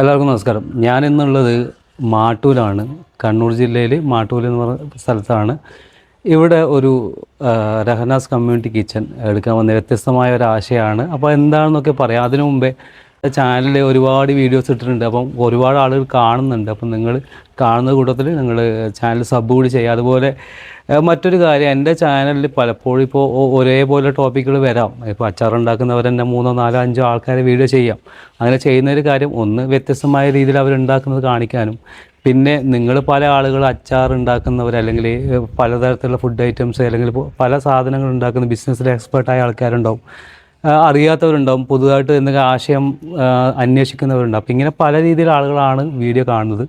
എല്ലാവർക്കും നമസ്കാരം. ഞാനിന്നുള്ളത് മാട്ടൂലാണ്. കണ്ണൂർ ജില്ലയിൽ മാട്ടൂൽ എന്ന് പറഞ്ഞ സ്ഥലത്താണ്. ഇവിടെ ഒരു രഹനാസ് കമ്മ്യൂണിറ്റി കിച്ചൺ എടുക്കാൻ വന്ന വ്യത്യസ്തമായ ഒരു ആശയമാണ്. അപ്പോൾ എന്താണെന്നൊക്കെ പറയാം. അതിനു മുമ്പേ ചാനലിൽ ഒരുപാട് വീഡിയോസ് ഇട്ടിട്ടുണ്ട്. അപ്പം ഒരുപാട് ആളുകൾ കാണുന്നുണ്ട്. അപ്പം നിങ്ങൾ കാണുന്ന കൂട്ടത്തിൽ നിങ്ങൾ ചാനൽ സബ് കൂടി ചെയ്യുക. അതുപോലെ മറ്റൊരു കാര്യം, എൻ്റെ ചാനലിൽ പലപ്പോഴും ഇപ്പോൾ ഒരേപോലെ ടോപ്പിക്കുകൾ വരാം. ഇപ്പോൾ അച്ചാറുണ്ടാക്കുന്നവർ തന്നെ 3, 4, 5 ആൾക്കാരെ വീഡിയോ ചെയ്യാം. അങ്ങനെ ചെയ്യുന്നൊരു കാര്യം, ഒന്ന് വ്യത്യസ്തമായ രീതിയിൽ അവരുണ്ടാക്കുന്നത് കാണിക്കാനും, പിന്നെ നിങ്ങൾ പല ആളുകൾ അച്ചാർ ഉണ്ടാക്കുന്നവർ അല്ലെങ്കിൽ പലതരത്തിലുള്ള ഫുഡ് ഐറ്റംസ് അല്ലെങ്കിൽ പല സാധനങ്ങൾ ഉണ്ടാക്കുന്ന ബിസിനസ്സിൽ എക്സ്പേർട്ടായ ആൾക്കാരുണ്ടാവും, അറിയാത്തവരുണ്ടാവും, പുതുതായിട്ട് എന്തെങ്കിലും ആശയം അന്വേഷിക്കുന്നവരുണ്ടാവും. അപ്പോൾ ഇങ്ങനെ പല രീതിയിലുള്ള ആളുകളാണ് വീഡിയോ കാണുന്നത്.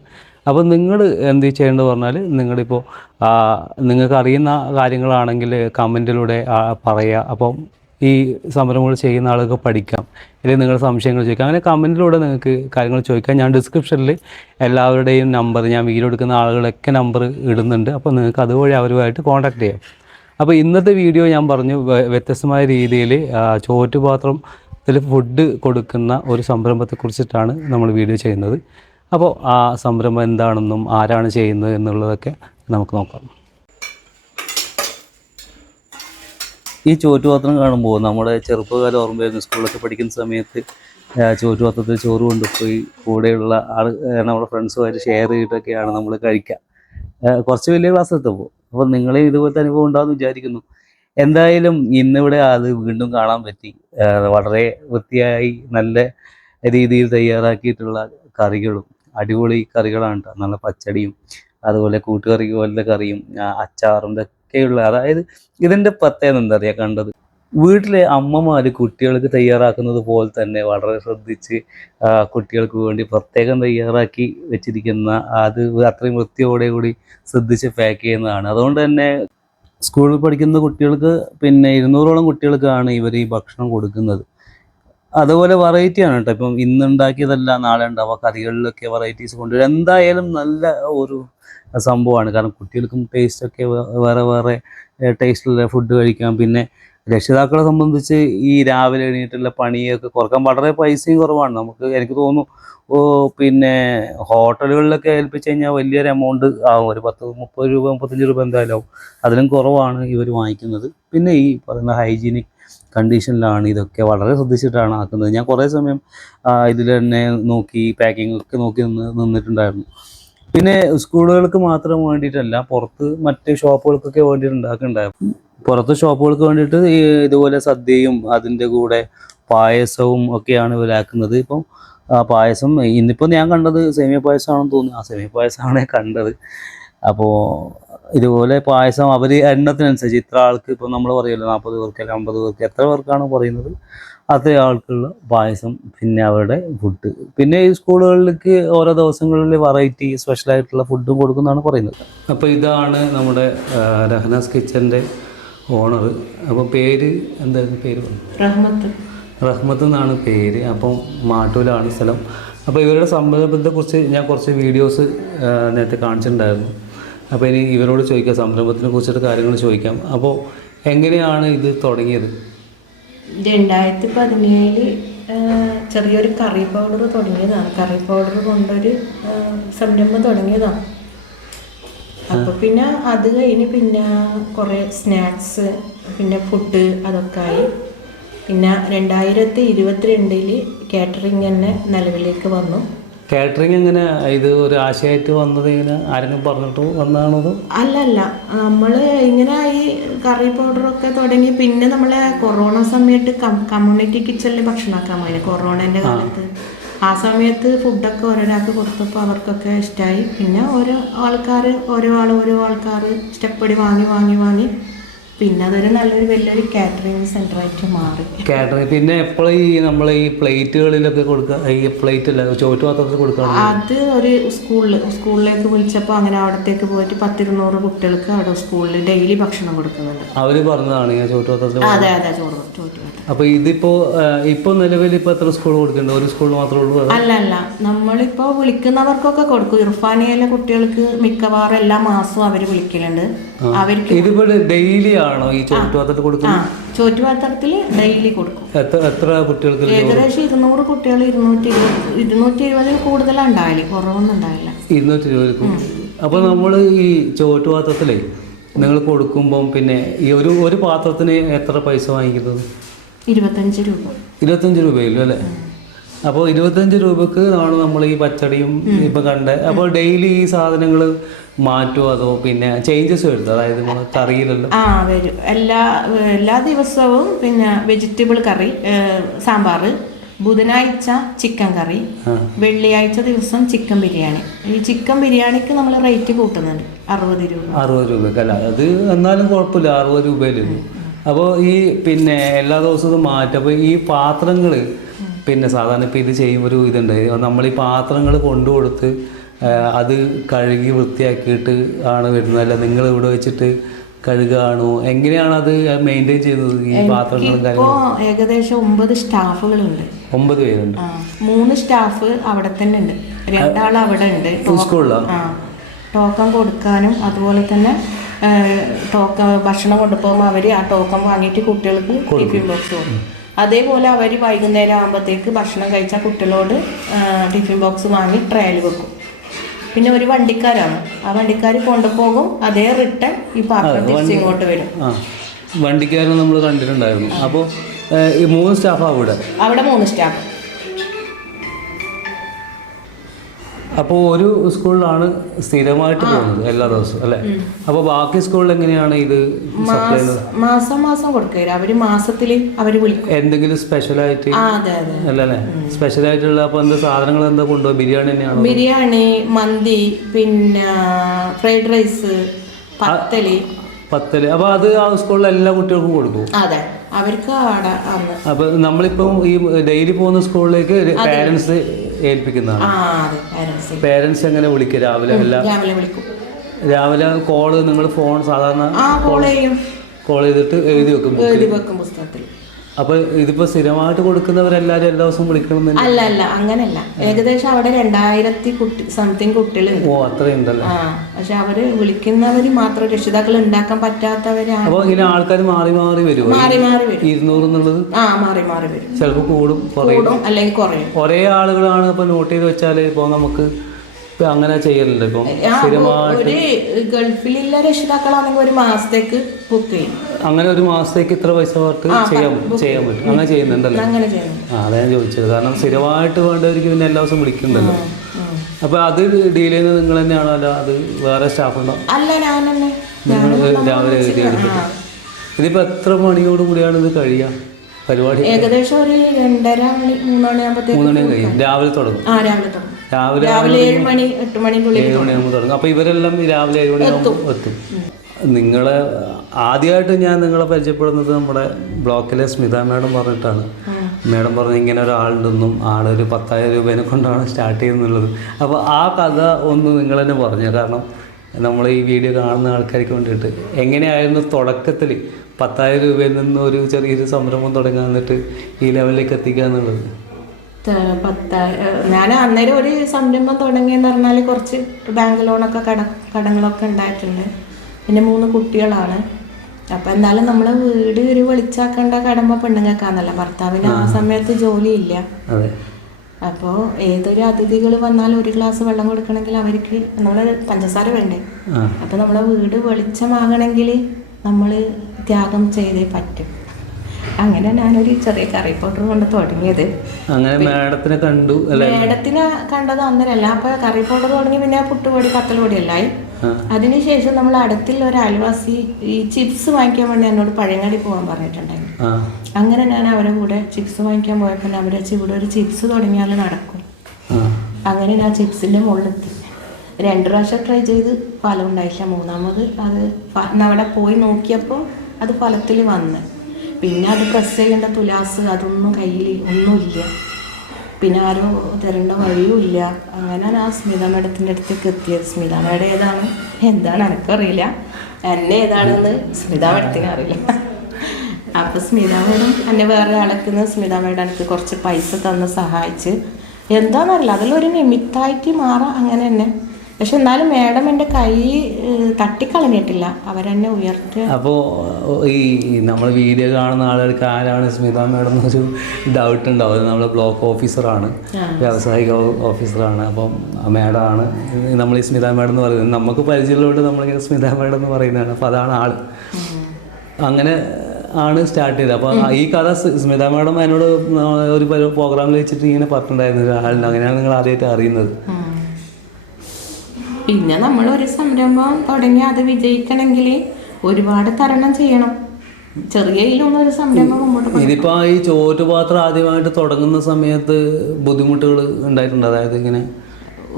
അപ്പോൾ നിങ്ങൾ എന്ത് ചെയ്യേണ്ടത് പറഞ്ഞാൽ, നിങ്ങളിപ്പോൾ നിങ്ങൾക്ക് അറിയുന്ന കാര്യങ്ങളാണെങ്കിൽ കമൻറ്റിലൂടെ പറയുക. അപ്പം ഈ സംരംഭങ്ങൾ ചെയ്യുന്ന ആളുകൾക്ക് പഠിക്കാം, അല്ലെങ്കിൽ നിങ്ങളുടെ സംശയങ്ങൾ ചോദിക്കാം. അങ്ങനെ കമൻറ്റിലൂടെ നിങ്ങൾക്ക് കാര്യങ്ങൾ ചോദിക്കാം. ഞാൻ ഡിസ്ക്രിപ്ഷനിൽ എല്ലാവരുടെയും നമ്പർ, ഞാൻ വീഡിയോ എടുക്കുന്ന ആളുകളൊക്കെ നമ്പർ ഇടുന്നുണ്ട്. അപ്പോൾ നിങ്ങൾക്ക് അതുവഴി അവരുമായിട്ട് കോൺടാക്ട് ചെയ്യാം. അപ്പോൾ ഇന്നത്തെ വീഡിയോ ഞാൻ പറഞ്ഞു, വ്യത്യസ്തമായ രീതിയിൽ ചോറ്റുപാത്രത്തിൽ ഫുഡ് കൊടുക്കുന്ന ഒരു സംരംഭത്തെക്കുറിച്ചിട്ടാണ് നമ്മൾ വീഡിയോ ചെയ്യുന്നത്. അപ്പോൾ ആ സംരംഭം എന്താണെന്നും ആരാണ് ചെയ്യുന്നത് എന്നുള്ളതൊക്കെ നമുക്ക് നോക്കാം. ഈ ചോറ്റുപാത്രം കാണുമ്പോൾ നമ്മുടെ ചെറുപ്പകാലം ഓർമ്മ വരുന്നു. സ്കൂളൊക്കെ പഠിക്കുന്ന സമയത്ത് ചോറ്റുപാത്രത്തിൽ ചോറ് കൊണ്ടുപോയി കൂടെയുള്ള നമ്മുടെ ഫ്രണ്ട്സുമായിട്ട് ഷെയർ ചെയ്തിട്ടൊക്കെയാണ് നമ്മൾ കഴിക്കുക, കുറച്ച് വലിയ ക്ലാസ് എത്തുമ്പോൾ. അപ്പോൾ നിങ്ങളെ ഇതുപോലത്തെ അനുഭവം ഉണ്ടാകുമെന്ന് വിചാരിക്കുന്നു. എന്തായാലും ഇന്നിവിടെ അത് വീണ്ടും കാണാൻ പറ്റി. വളരെ വൃത്തിയായി നല്ല രീതിയിൽ തയ്യാറാക്കിയിട്ടുള്ള കറികളും, അടിപൊളി കറികളാണ് കേട്ടോ. നല്ല പച്ചടിയും അതുപോലെ കൂട്ടുകറി പോലത്തെ കറിയും അച്ചാറിൻ്റെ ഒക്കെയുള്ള, അതായത് ഇതിൻ്റെ പ്രത്യേകത എന്താ പറയുക, കണ്ടത് വീട്ടിലെ അമ്മമാർ കുട്ടികൾക്ക് തയ്യാറാക്കുന്നത് പോലെ തന്നെ വളരെ ശ്രദ്ധിച്ച് കുട്ടികൾക്ക് വേണ്ടി പ്രത്യേകം തയ്യാറാക്കി വെച്ചിരിക്കുന്ന, അത് അത്രയും വൃത്തിയോടെ കൂടി ശ്രദ്ധിച്ച് പാക്ക് ചെയ്യുന്നതാണ്. അതുകൊണ്ട് തന്നെ സ്കൂളിൽ പഠിക്കുന്ന കുട്ടികൾക്ക്, പിന്നെ 200ഓളം കുട്ടികൾക്കാണ് ഇവർ ഈ ഭക്ഷണം കൊടുക്കുന്നത്. അതുപോലെ വെറൈറ്റിയാണ് കേട്ടോ. ഇപ്പം ഇന്നുണ്ടാക്കിയതല്ല നാളെ ഉണ്ടാവുക, കറികളിലൊക്കെ വെറൈറ്റീസ് കൊണ്ടുവരും. എന്തായാലും നല്ല ഒരു സംഭവമാണ്. കാരണം കുട്ടികൾക്കും ടേസ്റ്റൊക്കെ വേറെ വേറെ ടേസ്റ്റിലുള്ള ഫുഡ് കഴിക്കാം. പിന്നെ രക്ഷിതാക്കളെ സംബന്ധിച്ച് ഈ രാവിലെ എണീറ്റുള്ള പണിയൊക്കെ കുറക്കാൻ വളരെ പൈസയും കുറവാണ്. എനിക്ക് തോന്നുന്നു പിന്നെ ഹോട്ടലുകളിലൊക്കെ ഏൽപ്പിച്ച് കഴിഞ്ഞാൽ വലിയൊരു എമൗണ്ട് ആവും, ഒരു 10, 30 രൂപ, 35 രൂപ എന്തായാലും ആവും. അതിലും കുറവാണ് ഇവർ വാങ്ങിക്കുന്നത്. പിന്നെ ഈ പറയുന്ന ഹൈജീനിക് കണ്ടീഷനിലാണ് ഇതൊക്കെ വളരെ ശ്രദ്ധിച്ചിട്ടാണ് ആക്കുന്നത്. ഞാൻ കുറേ സമയം ഇതിൽ തന്നെ നോക്കി, പാക്കിംഗ് ഒക്കെ നോക്കി നിന്നിട്ടുണ്ടായിരുന്നു. പിന്നെ സ്കൂളുകൾക്ക് മാത്രം വേണ്ടിയിട്ടല്ല, പുറത്ത് മറ്റ് ഷോപ്പുകൾക്കൊക്കെ വേണ്ടിയിട്ട് ഉണ്ടാക്കുന്നുണ്ടായിരുന്നു. പുറത്ത് ഷോപ്പുകൾക്ക് വേണ്ടിയിട്ട് ഇതുപോലെ സദ്യയും അതിൻ്റെ കൂടെ പായസവും ഒക്കെയാണ് ഇവരാക്കുന്നത്. ഇപ്പം പായസം ഇന്നിപ്പോൾ ഞാൻ കണ്ടത് സേമിയ പായസമാണെന്ന് തോന്നുന്നു. ആ സേമിയ പായസമാണ് കണ്ടത്. അപ്പോൾ ഇതുപോലെ പായസം അവർ എണ്ണത്തിനനുസരിച്ച് ഇത്ര ആൾക്ക്, ഇപ്പോൾ നമ്മൾ പറയുമല്ലോ 40 പേർക്ക് അല്ലെങ്കിൽ 50 പേർക്ക്, എത്ര പേർക്കാണ് പറയുന്നത് അത്രയും ആൾക്കുള്ള പായസം, പിന്നെ അവരുടെ ഫുഡ്. പിന്നെ ഈ സ്കൂളുകളിലേക്ക് ഓരോ ദിവസങ്ങളിൽ വെറൈറ്റി സ്പെഷ്യലായിട്ടുള്ള ഫുഡും കൊടുക്കുന്നതാണ് പറയുന്നത്. അപ്പോൾ ഇതാണ് നമ്മുടെ രഹനാസ് കിച്ചൻ്റെ ഓണർ. അപ്പോൾ പേര് എന്തായിരുന്നു? പേര് റഹ്മത്ത് എന്നാണ് പേര്. അപ്പം മാട്ടൂലാണ് സ്ഥലം. അപ്പോൾ ഇവരുടെ സംരംഭത്തെക്കുറിച്ച് ഞാൻ കുറച്ച് വീഡിയോസ് നേരത്തെ കാണിച്ചിട്ടുണ്ടായിരുന്നു. അപ്പോൾ ഇനി ഇവരോട് ചോദിക്കാം, സംരംഭത്തിനെ കുറിച്ചിട്ട് കാര്യങ്ങൾ ചോദിക്കാം. അപ്പോൾ എങ്ങനെയാണ് ഇത് തുടങ്ങിയത്? 2017 ചെറിയൊരു കറി പൗഡർ തുടങ്ങിയതാണ്. കറി പൗഡർ കൊണ്ടൊരു സംരംഭം തുടങ്ങിയതാണ്. അപ്പോൾ പിന്നെ അത് കഴിഞ്ഞ് പിന്നെ കുറേ സ്നാക്സ്, പിന്നെ ഫുഡ്, അതൊക്കെ ആയി. പിന്നെ 2022 കാറ്ററിംഗ് തന്നെ നിലവിലേക്ക് വന്നു. കാറ്ററിംഗ് എങ്ങനെ ഇത് ഒരു ആശയമായിട്ട് വന്നത്? ഇങ്ങനെ ആരെങ്കിലും പറഞ്ഞിട്ട് വന്നതാണോ? അല്ലല്ല, നമ്മൾ ഇങ്ങനെ ഈ കറി പൗഡറൊക്കെ തുടങ്ങി. പിന്നെ നമ്മളെ കൊറോണ സമയത്ത് കമ്മ്യൂണിറ്റി കിച്ചണിൽ ഭക്ഷണമാക്കാൻ പോയി, കൊറോണേൻ്റെ കാലത്ത്. ആ സമയത്ത് ഫുഡൊക്കെ ഓരോരാൾക്ക് കൊടുത്തപ്പോൾ അവർക്കൊക്കെ ഇഷ്ടമായി. പിന്നെ ഓരോ ആൾക്കാർ സ്റ്റെപ്പടി വാങ്ങി പിന്നെ അതൊരു നല്ലൊരു വലിയൊരു കാറ്ററിംഗ് സെൻ്ററായിട്ട് മാറി. കാറ്ററിംഗ് പിന്നെ എപ്പോഴും നമ്മൾ ഈ പ്ലേറ്റുകളിലൊക്കെ കൊടുക്കുക, ഈ പ്ലേറ്റില്ല ചോറ്റുപാത്രത്തിൽ കൊടുക്കുക, അത് ഒരു സ്കൂളിലേക്ക് വിളിച്ചപ്പോൾ അങ്ങനെ അവിടത്തേക്ക് പോയിട്ട് 10-200 കുട്ടികൾക്ക് അവിടെ സ്കൂളിൽ ഡെയിലി ഭക്ഷണം കൊടുക്കുന്നുണ്ട്. അവർ പറഞ്ഞതാണ് ഞാൻ ചോറ്റുപാത്രത്തിൽ. അതെ ചോറ് ചോറ്റുപാത്രം. അപ്പോൾ ഇപ്പോൾ നിലവിൽ എത്ര സ്കൂൾ കൊടുക്കുന്നുണ്ട്? ഒരു സ്കൂൾ മാത്രമേ ഉള്ളൂ? അല്ല, നമ്മളിപ്പോൾ വിളിക്കുന്നവർക്കൊക്കെ കൊടുക്കും. ഇർഫാനിയയിലെ കുട്ടികൾക്ക് മിക്കവാറും എല്ലാ മാസവും അവർ വിളിക്കലുണ്ട്. അവർക്ക് ഇതിപ്പോൾ ഡെയിലി ആണോ ഈ ചോറ്റുപാത്രത്തിൽ കൊടുക്കുന്നത്? ചോറ്റുപാത്രത്തിൽ ഡെയിലി കൊടുക്കും. എത്ര കുട്ടികൾക്ക്? ഏകദേശം 200 കുട്ടികൾ, 220 കൂടുതലാണ് ഉണ്ടാവില്ല, കുറവൊന്നും ഉണ്ടാവില്ല. 220. അപ്പോൾ നമ്മൾ ഈ ചോറ്റുപാത്രത്തിലേ നിങ്ങൾ കൊടുക്കുമ്പം പിന്നെ ഈ ഒരു പാത്രത്തിന് എത്ര പൈസ വാങ്ങിക്കുന്നത്? 25 രൂപ. 25 രൂപയല്ലോ അല്ലേ? അപ്പോൾ 25 രൂപക്ക് ആണ് നമ്മൾ ഈ പച്ചടിയും ഇപ്പം കണ്ടത്. അപ്പോൾ ഡെയിലി ഈ സാധനങ്ങൾ മാറ്റുമോ അതോ പിന്നെ ചേഞ്ചസ് വരുന്നത്? അതായത് നമ്മൾ കറിയിലല്ലോ വരും. എല്ലാ ദിവസവും പിന്നെ വെജിറ്റബിൾ കറി, സാമ്പാർ, ബുധനാഴ്ച ചിക്കൻ കറി, വെള്ളിയാഴ്ച ദിവസം ചിക്കൻ ബിരിയാണി. ഈ ചിക്കൻ ബിരിയാണിക്ക് നമ്മൾ റേറ്റ് കൂട്ടുന്നുണ്ട് 60 രൂപ. 60 രൂപക്കല്ല, അത് എന്നാലും കുഴപ്പമില്ല, 60 രൂപയിലുണ്ട്. അപ്പോൾ ഈ പിന്നെ എല്ലാ ദിവസവും മാറ്റും. അപ്പോൾ ഈ പാത്രങ്ങൾ പിന്നെ സാധാരണ ഇപ്പോൾ ഇത് ചെയ്യുമ്പോൾ ഒരു ഇതുണ്ട്, നമ്മൾ ഈ പാത്രങ്ങൾ കൊണ്ടുകൊടുത്ത് അത് കഴുകി വൃത്തിയാക്കിയിട്ട് ആണ് വരുന്നത്, അല്ല നിങ്ങൾ ഇവിടെ വെച്ചിട്ട് കഴുകുകയാണോ? എങ്ങനെയാണ് അത് മെയിൻറ്റെയിൻ ചെയ്യുന്നത് ഈ പാത്രങ്ങളും കാര്യങ്ങളും? ഏകദേശം 9 സ്റ്റാഫുകളുണ്ട്. 9 പേരുണ്ട്. 3 സ്റ്റാഫ് അവിടെ തന്നെ ഉണ്ട്, 2 ആൾ അവിടെ ഉണ്ട് ടോക്കൺ കൊടുക്കാനും. അതുപോലെ തന്നെ ഭക്ഷണം കൊണ്ടുപോകുമ്പോൾ അവർ ആ ടോക്കൺ വാങ്ങിയിട്ട് കുട്ടികൾക്ക് ടിഫിൻ ബോക്സ് കൊടുക്കും. അതേപോലെ അവർ വൈകുന്നേരം ആകുമ്പോഴത്തേക്ക് ഭക്ഷണം കഴിച്ചാൽ കുട്ടികളോട് ടിഫിൻ ബോക്സ് വാങ്ങി ട്രയൽ വെക്കും. പിന്നെ ഒരു വണ്ടിക്കാരാണ്, ആ വണ്ടിക്കാർ കൊണ്ടുപോകും, അതേ റിട്ടേൺ ഈ പാത്രം തിരിച്ച് ഇങ്ങോട്ട് വരും. വണ്ടിക്കാരൻ നമ്മൾ കണ്ടിട്ടുണ്ടായിരുന്നു. അപ്പോൾ ഈ 3 സ്റ്റാഫ് അവിടെ 3 സ്റ്റാഫ്. അപ്പോൾ ഒരു സ്കൂളിലാണ് സ്ഥിരമായിട്ട് പോകുന്നത് എല്ലാ ദിവസവും അല്ലേ? അപ്പോൾ ബാക്കി സ്കൂളിൽ എങ്ങനെയാണ് ഇത് സപ്ലൈ ചെയ്യുന്നത്? മാസം കൊടുക്കുക. അവര് മാസത്തിൽ അവർ വിളിക്കും. എന്തെങ്കിലും സ്പെഷ്യലായിട്ട് അല്ലേ? സ്പെഷ്യലായിട്ടുള്ള അപ്പോൾ എന്താ സാധനങ്ങൾ എന്താ കൊണ്ടുപോകുക? ബിരിയാണി തന്നെയാണോ? ബിരിയാണി, മന്തി, പിന്നെ ഫ്രൈഡ് റൈസ്, പത്തല്. അപ്പോൾ അത് ആ സ്കൂളിലെ എല്ലാ കുട്ടികൾക്കും കൊടുക്കും? അതെ, അവർക്ക്. അപ്പോൾ നമ്മളിപ്പം ഈ ഡെയിലി പോകുന്ന സ്കൂളിലേക്ക് പാരൻസ് ഏൽപ്പിക്കുന്നതാണ്. പാരൻസ് എങ്ങനെ വിളിക്കുക? രാവിലെ രാവിലെ കോള് നിങ്ങൾ ഫോൺ സാധാരണ കോൾ ചെയ്തിട്ട് എഴുതി വെക്കും പുസ്തകത്തിൽ. അപ്പോൾ ഇതിപ്പോൾ സ്ഥിരമായിട്ട് കൊടുക്കുന്നവരെല്ലാവരും എല്ലാ ദിവസവും വിളിക്കണം? അല്ല, അങ്ങനെയല്ല. ഏകദേശം അവിടെ 2000 സംതിങ് കുട്ടികളുണ്ട്. ഓ, അത്രയുണ്ടല്ലോ. പക്ഷെ അവര് വിളിക്കുന്നവര് മാത്രം, രക്ഷിതാക്കൾ ഉണ്ടാക്കാൻ പറ്റാത്തവരാണ്. അപ്പോൾ ഇങ്ങനെ ആൾക്കാർ മാറി വരും. 200 എന്നുള്ളത് മാറി വരും. ചിലപ്പോൾ കൂടും അല്ലെങ്കിൽ കുറയും. ഒരേ ആളുകളാണ് ഇപ്പോൾ നോട്ട് ചെയ്ത് വെച്ചാൽ ഇപ്പോൾ നമുക്ക് അങ്ങനെ ചെയ്യലുണ്ട്. ഇപ്പം ഒരു ഗൾഫിലുള്ള രക്ഷിതാക്കളാണെങ്കിൽ 1 മാസത്തേക്ക് ബുക്ക് ചെയ്യും. അങ്ങനെ 1 മാസത്തേക്ക് ഇത്ര പൈസ ചെയ്യാൻ പറ്റും. അങ്ങനെ ചെയ്യുന്നുണ്ടല്ലോ. അതാ ഞാൻ ചോദിച്ചത്. കാരണം സ്ഥിരമായിട്ട് വേണ്ടവർക്ക് പിന്നെ എല്ലാ ദിവസവും വിളിക്കുന്നുണ്ടല്ലോ. അപ്പൊ അത് ഡീൽ ചെയ്യുന്നത് നിങ്ങൾ തന്നെയാണോ അല്ല അത് വേറെ സ്റ്റാഫ് ഉണ്ടോ? രാവിലെ എഴുതി എടുത്തിട്ട് ഇതിപ്പോ എത്ര മണിയോട് കൂടിയാണ് ഇത് കഴിയുക പരിപാടി? ഏകദേശം ഒരു 2:30 മണി 3 മണിയാകുമ്പോഴത്തേക്ക് കഴിയും. രാവിലെ തുടങ്ങും. രാവിലെ 7 മണി 8 മണിയാകുമ്പോൾ തുടങ്ങും. അപ്പോൾ ഇവരെല്ലാം രാവിലെ 7 മണിയാകുമ്പോൾ എത്തും. നിങ്ങളെ ആദ്യമായിട്ട് ഞാൻ നിങ്ങളെ പരിചയപ്പെടുന്നത് നമ്മുടെ ബ്ലോക്കിലെ സ്മിത മാഡം പറഞ്ഞിട്ടാണ്. മാഡം പറഞ്ഞ് ഇങ്ങനെ ഒരാളുണ്ടെന്നും ആളൊരു 10,000 രൂപേനെ കൊണ്ടാണ് സ്റ്റാർട്ട് ചെയ്യുന്നുള്ളത്. അപ്പോൾ ആ കഥ ഒന്ന് നിങ്ങൾ തന്നെ പറഞ്ഞു. കാരണം നമ്മൾ ഈ വീഡിയോ കാണുന്ന ആൾക്കാർക്ക് വേണ്ടിയിട്ട് എങ്ങനെയായിരുന്നു തുടക്കത്തിൽ 10,000 രൂപയിൽ നിന്ന് ഒരു ചെറിയൊരു സംരംഭം തുടങ്ങാൻ, എന്നിട്ട് ഈ ലെവലിലേക്ക് എത്തിക്കുക എന്നുള്ളത്? ഞാൻ അന്നേരം ഒരു സംരംഭം തുടങ്ങിയെന്ന് പറഞ്ഞാൽ കുറച്ച് ബാങ്ക് ലോണൊക്കെ കടങ്ങളൊക്കെ ഉണ്ടായിട്ടുണ്ട്. പിന്നെ 3 കുട്ടികളാണ്. അപ്പം എന്തായാലും നമ്മളെ വീട് ഒരു വെളിച്ചാക്കേണ്ട കടമ പെണ്ണുങ്ങൾക്കാന്നല്ല. ഭർത്താവിന് ആ സമയത്ത് ജോലിയില്ല. അപ്പോൾ ഏതൊരു അതിഥികൾ വന്നാൽ 1 ഗ്ലാസ് വെള്ളം കൊടുക്കണമെങ്കിൽ അവർക്ക് നമ്മൾ പഞ്ചസാര വേണ്ടേ? അപ്പം നമ്മളെ വീട് വെളിച്ചമാകണമെങ്കിൽ നമ്മൾ ത്യാഗം ചെയ്തേ പറ്റും. അങ്ങനെ ഞാനൊരു ചെറിയ കറി പൗഡർ കൊണ്ട് തുടങ്ങിയത്. മേഡത്തിനെ കണ്ടത് അന്നേരമല്ല. അപ്പൊ കറി പൗഡർ തുടങ്ങി, പിന്നെ പുട്ടുപൊടി പത്തൽപൊടി എല്ലായി. അതിനുശേഷം നമ്മൾ അടുത്തുള്ള ഒരു അയൽവാസി ഈ ചിപ്സ് വാങ്ങിക്കാൻ വേണ്ടി എന്നോട് പഴയങ്ങാടി പോകാൻ പറഞ്ഞിട്ടുണ്ടായിരുന്നു. അങ്ങനെ ഞാൻ അവരുടെ കൂടെ ചിപ്സ് വാങ്ങിക്കാൻ പോയപ്പോൾ അവരെ ഇവിടെ ഒരു ചിപ്സ് തുടങ്ങിയാൽ നടക്കും. അങ്ങനെ ഞാൻ ചിപ്സിന്റെ മുകളിലെത്തി. 2 പ്രാവശ്യം ട്രൈ ചെയ്ത് ഫലം ഉണ്ടായില്ല. 3ാമത് അത് അവിടെ പോയി നോക്കിയപ്പോൾ അത് ഫലത്തിൽ വന്ന്. പിന്നെ അത് പ്രസ് ചെയ്യേണ്ട തുലാസ് അതൊന്നും കയ്യിൽ ഒന്നുമില്ല. പിന്നെ ആരും തരേണ്ട വഴിയും ഇല്ല. അങ്ങനെ ഞാൻ സ്മിത മേഡത്തിൻ്റെ അടുത്തേക്ക് എത്തിയത്. സ്മിത മേഡം എന്താണ് എനിക്കറിയില്ല, എന്നെ ഏതാണെന്ന് സ്മിത മേഡത്തിന് അറിയില്ല. അപ്പം അപ്പോൾ സ്മിത മേഡം എന്നെ വേറെ അളക്കുന്ന സ്മിത മേഡം എനിക്ക് കുറച്ച് പൈസ തന്ന് സഹായിച്ച് എന്താണെന്നറിയില്ല അതിലൊരു നിമിത്തായിട്ട് മാറാം അങ്ങനെ തന്നെ. പക്ഷെ എന്നാലും മേഡം എൻ്റെ കൈ തട്ടിക്കളഞ്ഞിട്ടില്ല, അവരെന്നെ ഉയർത്തി. അപ്പോൾ ഈ നമ്മൾ വീഡിയോ കാണുന്ന ആളുകൾക്ക് ആരാണ് സ്മിത മേഡം എന്നൊരു ഡൗട്ട് ഉണ്ടാവും. അത് നമ്മൾ ബ്ലോക്ക് ഓഫീസറാണ്, വ്യാവസായിക ഓഫീസറാണ്. അപ്പം മേഡമാണ് നമ്മൾ ഈ സ്മിത മേഡം എന്ന് പറയുന്നത്. നമുക്ക് പരിചയമുള്ളതുകൊണ്ട് നമ്മളിങ്ങനെ സ്മിത മേഡം എന്ന് പറയുന്നതാണ്. അപ്പോൾ അതാണ് ആൾ. അങ്ങനെ ആണ് സ്റ്റാർട്ട് ചെയ്തത്. അപ്പോൾ ഈ കഥ സ്മിത മേഡം എന്നോട് ഒരു പ്രോഗ്രാമിൽ വെച്ചിട്ട് ഇങ്ങനെ പറഞ്ഞിട്ടുണ്ടായിരുന്നു ആളുണ്ട്. അങ്ങനെയാണ് നിങ്ങൾ ആദ്യമായിട്ട് അറിയുന്നത്. പിന്നെ നമ്മളൊരു സംരംഭം തുടങ്ങി അത് വിജയിക്കണമെങ്കിൽ ഒരുപാട് തരണം ചെയ്യണം. ചെറിയതിലൊന്നും ഒരു സംരംഭം മുമ്പോട്ട്. ഇതിപ്പോൾ ഈ ചോറ്റുപാത്രം ആദ്യമായിട്ട് തുടങ്ങുന്ന സമയത്ത് ബുദ്ധിമുട്ടുകൾ ഉണ്ടായിട്ടുണ്ട്? അതായത് ഇങ്ങനെ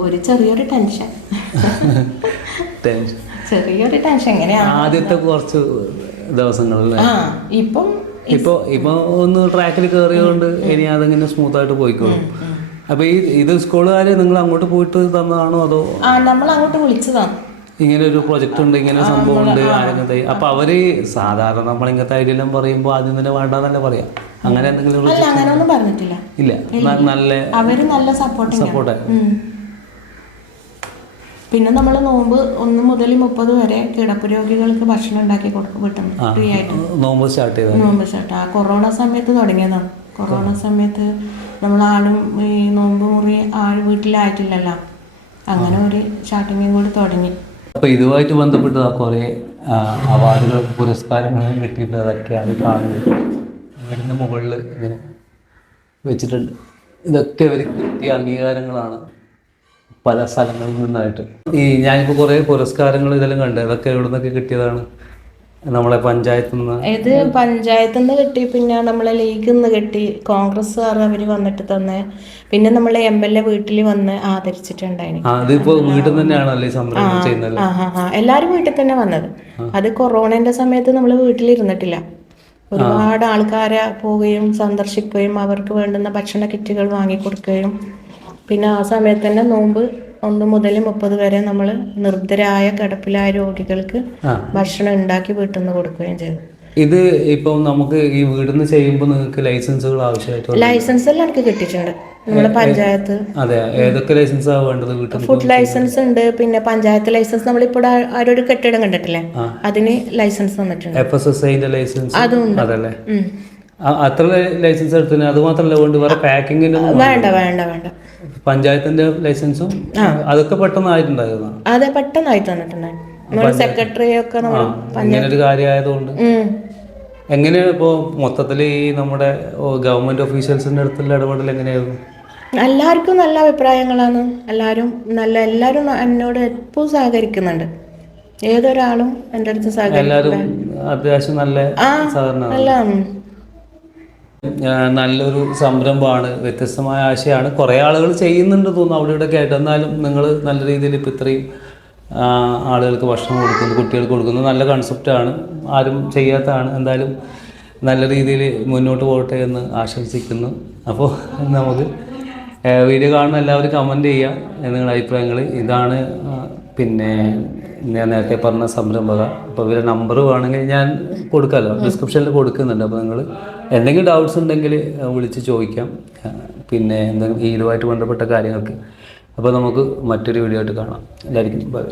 ഒരു ചെറിയൊരു ടെൻഷൻ ചെറിയൊരു ടെൻഷൻ എങ്ങനെയാണ് ആദ്യത്തെ കുറച്ച് ദിവസങ്ങളിൽ. ഇപ്പൊ ഒന്ന് ട്രാക്കിൽ കയറിയതുകൊണ്ട് ഇനി അതങ്ങനെ സ്മൂത്തായിട്ട് പോയിക്കോളും. അപ്പൊ ഇത് സ്കൂളുകാര് നിങ്ങൾ അങ്ങോട്ട് പോയിട്ട് തന്നതാണോ അതോ നമ്മൾ അങ്ങോട്ട് വിളിച്ചതാണ്? ഇങ്ങനെ ഒരു പ്രൊജക്ട് ഉണ്ട്, ഇങ്ങനെ സംഭവം ഉണ്ട് ആരെങ്കിലും. അപ്പൊ അവര് സാധാരണ നമ്മളിങ്ങനത്തെ ഐഡിയ എല്ലാം പറയുമ്പോ ആദ്യം തന്നെ വേണ്ടാന്നല്ലേ പറയാം. അങ്ങനെ എന്തെങ്കിലും അങ്ങനെയൊന്നും പറഞ്ഞിട്ടില്ല. ഇല്ല, നല്ല അവര് നല്ല സപ്പോർട്ട്. പിന്നെ നമ്മൾ നോമ്പ് 1 മുതൽ 30 വരെ കിടപ്പ് രോഗികൾക്ക് ഭക്ഷണം ഉണ്ടാക്കി കൊടുക്കും വീട്ടിൽ ഫ്രീ ആയിട്ട്. നോമ്പ് സ്റ്റാർട്ട് ആ കൊറോണ സമയത്ത് തുടങ്ങിയതാണ്. കൊറോണ സമയത്ത് നമ്മൾ ആളും ഈ നോമ്പ് മുറി വീട്ടിലായിട്ടില്ലല്ലോ, അങ്ങനെ ഒരു സ്റ്റാർട്ടിങ്ങും കൂടി തുടങ്ങി. അപ്പോൾ ഇതുമായിട്ട് ബന്ധപ്പെട്ട് കുറേ അവാർഡുകൾ പുരസ്കാരങ്ങൾ കിട്ടിയിട്ടതൊക്കെ അത് കാണുന്നത് വീടിൻ്റെ മുകളിൽ ഇങ്ങനെ വെച്ചിട്ടുണ്ട്. ഇതൊക്കെ ഇവർ കിട്ടിയ അംഗീകാരങ്ങളാണ് പല സ്ഥലങ്ങളിൽ നിന്നായിട്ട്. ഞാനിപ്പോൾ കുറേ പുരസ്കാരങ്ങൾ ഇതെല്ലാം കണ്ടു. അതൊക്കെ എവിടെ നിന്നൊക്കെ കിട്ടിയതാണ്? നമ്മളെ പഞ്ചായത്തിൽ നിന്ന്. ഇത് പഞ്ചായത്തിൽ നിന്ന് കിട്ടി, പിന്നെ നമ്മളെ ലീഗിൽ നിന്ന് കിട്ടി, കോൺഗ്രസ്സുകാർ അവർ വന്നിട്ട് തന്നെ, പിന്നെ നമ്മളെ MLA വീട്ടിൽ വന്ന് ആദരിച്ചിട്ടുണ്ടായിന്. അതിപ്പോ വീട്ടിൽ തന്നെയാണല്ലേ സംരംഭം ചെയ്യുന്നത്? എല്ലാവരും വീട്ടിൽ തന്നെ വന്നത്. അത് കൊറോണന്റെ സമയത്ത് നമ്മൾ വീട്ടിലിരുന്നിട്ടില്ല. ഒരുപാട് ആൾക്കാരെ പോവുകയും സന്ദർശിക്കുകയും അവർക്ക് വേണ്ടുന്ന ഭക്ഷണ കിറ്റുകൾ വാങ്ങിക്കൊടുക്കുകയും, പിന്നെ ആ സമയത്ത് തന്നെ നോമ്പ് 1 മുതൽ 30 വരെ നമ്മൾ നിർദ്ധരായ കിടപ്പിലായ രോഗികൾക്ക് ഭക്ഷണം ഉണ്ടാക്കി വീട്ടിൽ നിന്ന് കൊടുക്കുകയും ചെയ്തു. ഇത് ഇപ്പം നമുക്ക് ഈ വീടിന്ന് ചെയ്യുമ്പോൾ നിങ്ങൾക്ക് ലൈസൻസുകൾ ആവശ്യമായിട്ട്? ലൈസൻസ് എല്ലാം എനിക്ക് കിട്ടിയിട്ടുണ്ട് നമ്മളെ പഞ്ചായത്ത്. അതെ, ഏതൊക്കെ ലൈസൻസാണ് വേണ്ടത് വീട്ടിൽ? ഫുഡ് ലൈസൻസ് ഉണ്ട്, പിന്നെ പഞ്ചായത്ത് ലൈസൻസ്. നമ്മളിപ്പോൾ ആരൊരു കെട്ടിടം കണ്ടിട്ടില്ലേ, അതിന് ലൈസൻസ് തന്നിട്ടുണ്ട്. FSSAIന്റെ ലൈസൻസ് അതും അതല്ലേ? അത്ര ലൈസൻസ് എടുത്തിന്? അത് മാത്രമല്ല കൊണ്ട് വേറെ പാക്കിങ്ങിന് വേണ്ട. പഞ്ചായത്തിന്റെ ലൈസൻസും അതൊക്കെ പെട്ടെന്ന് ആയിട്ടുണ്ടായിരുന്നു? അതെ, പെട്ടെന്നായിട്ട് തന്നിട്ടുണ്ടായിരുന്നു. സെക്രട്ടറി ഒക്കെ ഇങ്ങനെ ഒരു കാര്യമായതുകൊണ്ട്. എങ്ങനെയാ ഇപ്പോ മൊത്തത്തില് ഈ നമ്മുടെ ഗവൺമെന്റ് ഓഫീഷ്യൽസിന്റെ അടുത്തുള്ള ഇടപെടൽ എങ്ങനെയായിരുന്നു? എല്ലാവർക്കും നല്ല അഭിപ്രായങ്ങളാണ്. എല്ലാവരും എന്നോട് എപ്പോഴും സഹകരിക്കുന്നുണ്ട്. ഏതൊരാളും എൻ്റെ അടുത്ത് എല്ലാവരും അത്യാവശ്യം നല്ല സഹകരണം. നല്ലൊരു സംരംഭമാണ്, വ്യത്യസ്തമായ ആശയമാണ്. കുറേ ആളുകൾ ചെയ്യുന്നുണ്ട് തോന്നുന്നു അവിടെ ഇവിടെയൊക്കെ ആയിട്ട്. എന്നാലും നിങ്ങൾ നല്ല രീതിയിൽ ഇപ്പോൾ ഇത്രയും ആളുകൾക്ക് ഭക്ഷണം കൊടുക്കുന്നു, കുട്ടികൾക്ക് കൊടുക്കുന്നു, നല്ല കൺസെപ്റ്റാണ്, ആരും ചെയ്യാത്തതാണ്. എന്തായാലും നല്ല രീതിയിൽ മുന്നോട്ട് പോകട്ടെ എന്ന് ആശംസിക്കുന്നു. അപ്പോൾ നമുക്ക് വീഡിയോ കാണുന്ന എല്ലാവരും കമൻറ്റ് ചെയ്യുക നിങ്ങളുടെ അഭിപ്രായങ്ങൾ. ഇതാണ് പിന്നെ ഞാൻ നേരത്തെ പറഞ്ഞ സംരംഭക. അപ്പോൾ ഇവരുടെ നമ്പർ വേണമെങ്കിൽ ഞാൻ കൊടുക്കാമല്ലോ, ഡിസ്ക്രിപ്ഷനിൽ കൊടുക്കുന്നുണ്ട്. അപ്പോൾ നിങ്ങൾ എന്തെങ്കിലും ഡൗട്ട്സ് ഉണ്ടെങ്കിൽ വിളിച്ച് ചോദിക്കാം, പിന്നെ എന്തെങ്കിലും ഇതുമായിട്ട് ബന്ധപ്പെട്ട കാര്യങ്ങൾക്ക്. അപ്പോൾ നമുക്ക് മറ്റൊരു വീഡിയോ ആയിട്ട് കാണാം. എല്ലാവർക്കും ബൈ.